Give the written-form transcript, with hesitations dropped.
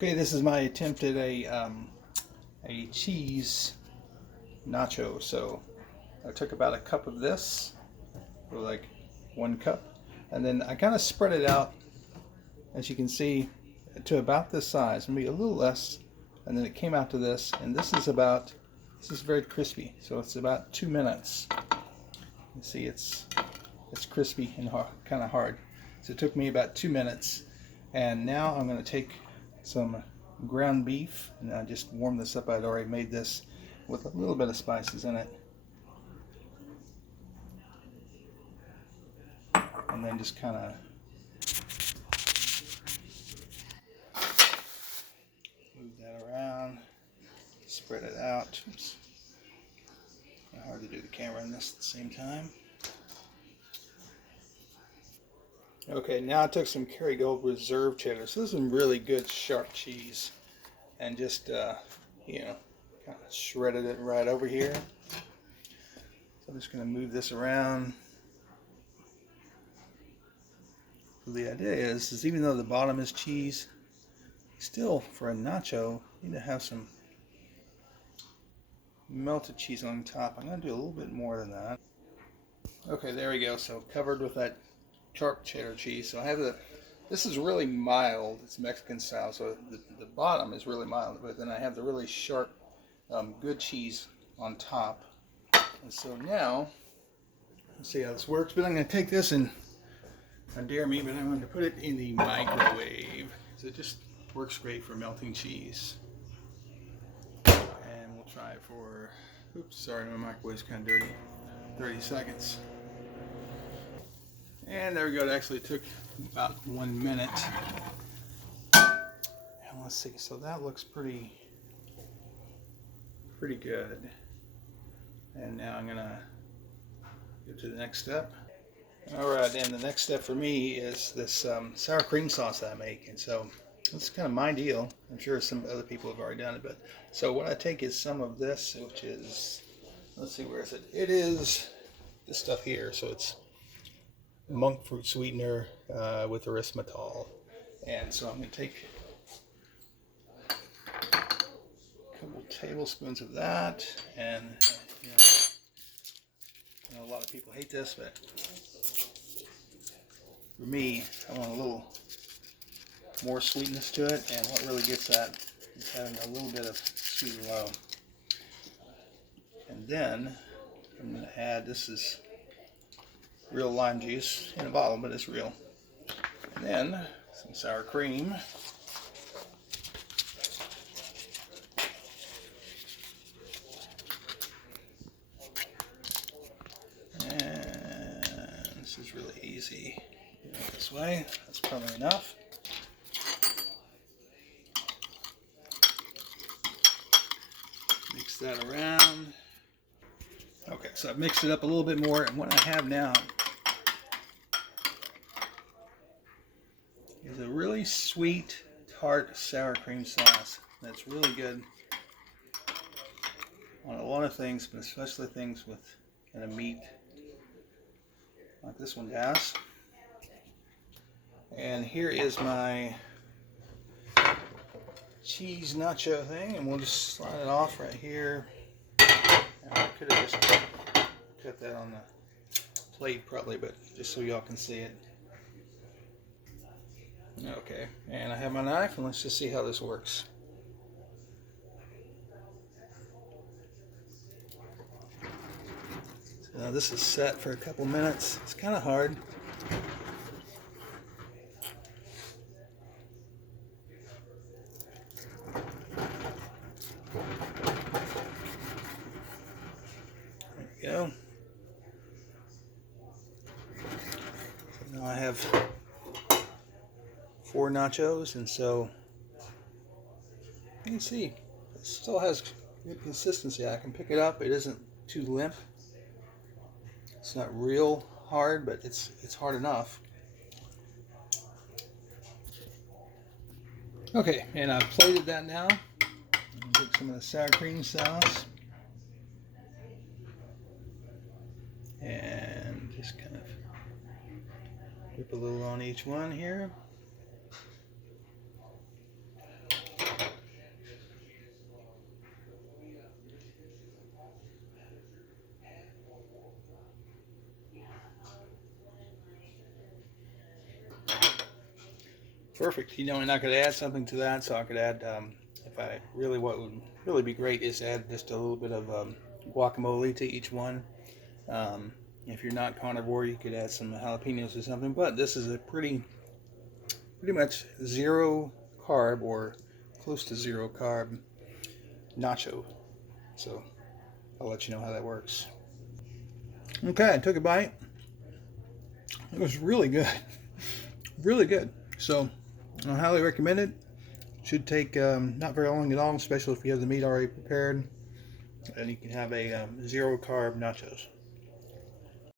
Okay, this is my attempt at a cheese nacho. So I took about a cup of this, or like 1 cup, and then I kind of spread it out, as you can see, to about this size, maybe a little less, and then it came out to this, and this is very crispy. So it's about 2 minutes. You see, it's crispy and kind of hard. So it took me about 2 minutes, and now I'm going to take some ground beef, and I just warmed this up. I'd already made this with a little bit of spices in it, and then just kind of move that around, spread it out. Oops. Hard to do the camera in this at the same time. Okay, now I took some Kerrygold Reserve cheddar. So this is some really good sharp cheese, and just kind of shredded it right over here. So I'm just going to move this around. So the idea is even though the bottom is cheese, still for a nacho, you need to have some melted cheese on top. I'm going to do a little bit more than that. Okay, there we go. So covered with that sharp cheddar cheese. So I have this is really mild. It's Mexican style, so the bottom is really mild, but then I have the really sharp, good cheese on top. And so now, let's see how this works. But I'm going to take this and, dare me, but I'm going to put it in the microwave. So it just works great for melting cheese. And we'll try it for, oops, sorry, my microwave's kind of dirty, 30 seconds. And there we go. It actually took about 1 minute. And let's see. So that looks pretty good. And now I'm gonna go to the next step. All right, and the next step for me is this sour cream sauce that I make. And so this is kind of my deal. I'm sure some other people have already done it, but so what I take is some of this, which is, let's see, where is it? It is this stuff here. So it's monk fruit sweetener with erythritol. And so I'm going to take a couple tablespoons of that, and I know a lot of people hate this, but for me, I want a little more sweetness to it, and what really gets that is having a little bit of sweet and low. And then I'm going to add, this is real lime juice in a bottle, but it's real. And then some sour cream. And this is really easy. Do it this way. That's probably enough. Mix that around. Okay, so I've mixed it up a little bit more, and what I have now is a really sweet, tart sour cream sauce that's really good on a lot of things, but especially things with kind of meat, like this one does. And here is my cheese nacho thing, and we'll just slide it off right here. And I could have just cut that on the plate probably, but just so y'all can see it. Okay, and I have my knife, and let's just see how this works. So now this is set for a couple minutes. It's kind of hard. There we go. So now I have 4 nachos, and so you can see it still has good consistency. I can pick it up. It isn't too limp. It's not real hard, but it's hard enough. Okay, and I've plated that now. Take some of the sour cream sauce and just kind of whip a little on each one here. Perfect. You know, and I could add something to that, so I could add, if I really, what would really be great is add just a little bit of guacamole to each one. If you're not carnivore, you could add some jalapenos or something, but this is a pretty much zero carb or close to zero carb nacho. So I'll let you know how that works. Okay, I took a bite. It was really good. Really good. So I highly recommend it. Should take not very long at all, especially if you have the meat already prepared. And you can have a zero carb nachos.